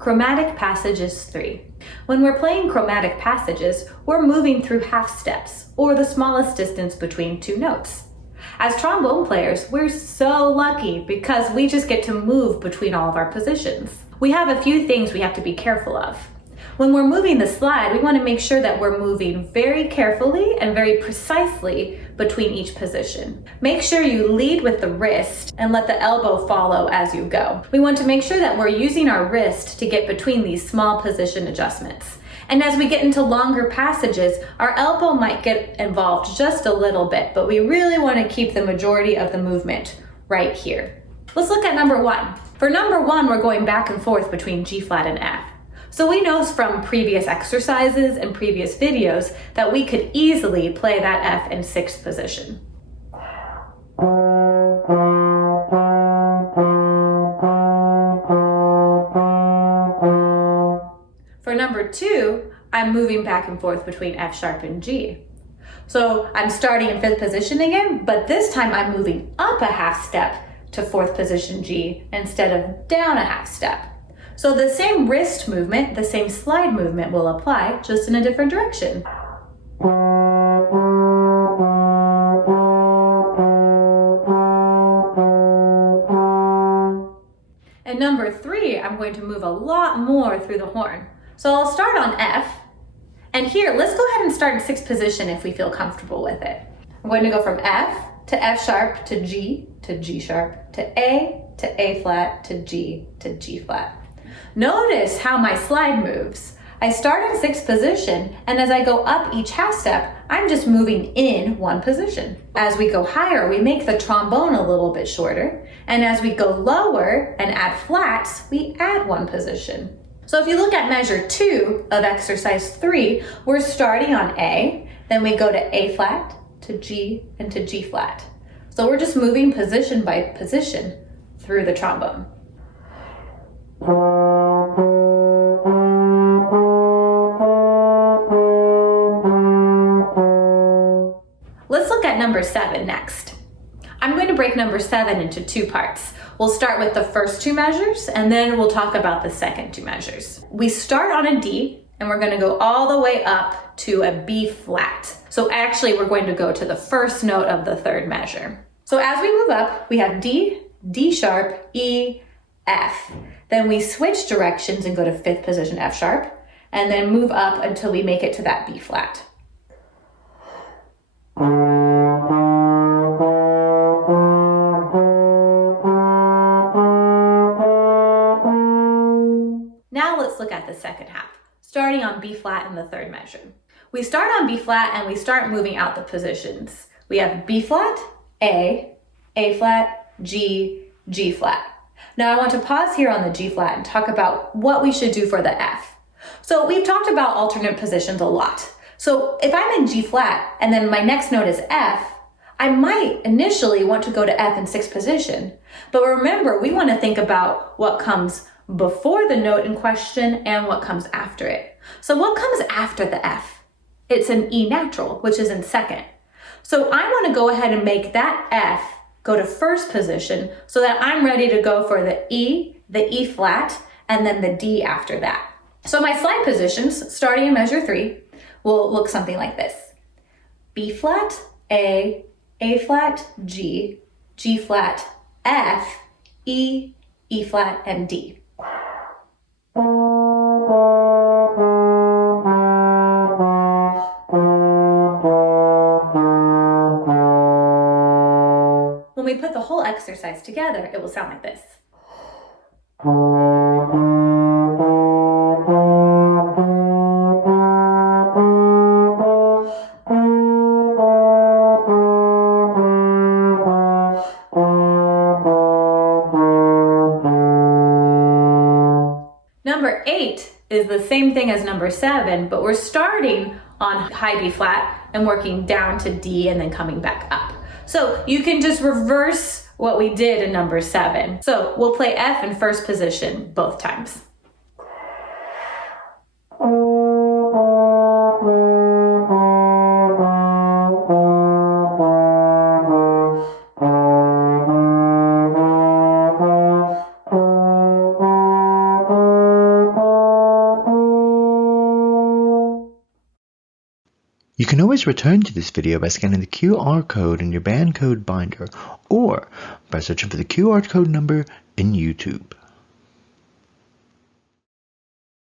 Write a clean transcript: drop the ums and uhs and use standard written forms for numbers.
Chromatic passages 3. When we're playing chromatic passages, we're moving through half steps, or the smallest distance between two notes. As trombone players, we're so lucky because we just get to move between all of our positions. We have a few things we have to be careful of. When we're moving the slide, we want to make sure that we're moving very carefully and very precisely between each position. Make sure you lead with the wrist and let the elbow follow as you go. We want to make sure that we're using our wrist to get between these small position adjustments. And as we get into longer passages, our elbow might get involved just a little bit, but we really want to keep the majority of the movement right here. Let's look at number 1. For number 1, we're going back and forth between G flat and F. So we know from previous exercises and previous videos that we could easily play that F in 6th position. For number 2, I'm moving back and forth between F sharp and G. So I'm starting in 5th position again, but this time I'm moving up a half step to 4th position G instead of down a half step. So the same wrist movement, the same slide movement will apply, just in a different direction. And number 3, I'm going to move a lot more through the horn. So I'll start on F, and here, let's go ahead and start in 6th position if we feel comfortable with it. I'm going to go from F to F sharp to G sharp to A flat to G flat. Notice how my slide moves. I start in 6th position, and as I go up each half step, I'm just moving in one position. As we go higher, we make the trombone a little bit shorter, and as we go lower and add flats, we add one position. So if you look at measure 2 of exercise 3, we're starting on A, then we go to A flat, to G, and to G flat. So we're just moving position by position through the trombone. Let's look at number 7 next. I'm going to break number 7 into 2 parts. We'll start with the first 2 measures, and then we'll talk about the second 2 measures. We start on a D, and we're going to go all the way up to a B flat. So actually, we're going to go to the first note of the 3rd measure. So as we move up, we have D, D sharp, E, F. Then we switch directions and go to 5th position F sharp, and then move up until we make it to that B flat. Now let's look at the second half, starting on B flat in the 3rd measure. We start on B flat and we start moving out the positions. We have B flat, A flat, G, G flat. Now I want to pause here on the G flat and talk about what we should do for the F. So we've talked about alternate positions a lot. So if I'm in G flat and then my next note is F, I might initially want to go to F in 6th position. But remember, we want to think about what comes before the note in question and what comes after it. So what comes after the F? It's an E natural, which is in 2nd. So I want to go ahead and make that F go to 1st position so that I'm ready to go for the E flat, and then the D after that. So my slide positions, starting in measure 3, will look something like this. B flat, A flat, G, G flat, F, E flat, and D. When we put the whole exercise together, it will sound like this. Number 8 is the same thing as number 7, but we're starting on high B flat and working down to D and then coming back up. So you can just reverse what we did in number 7. So we'll play F in 1st position both times. You can always return to this video by scanning the QR code in your band code binder or by searching for the QR code number in YouTube.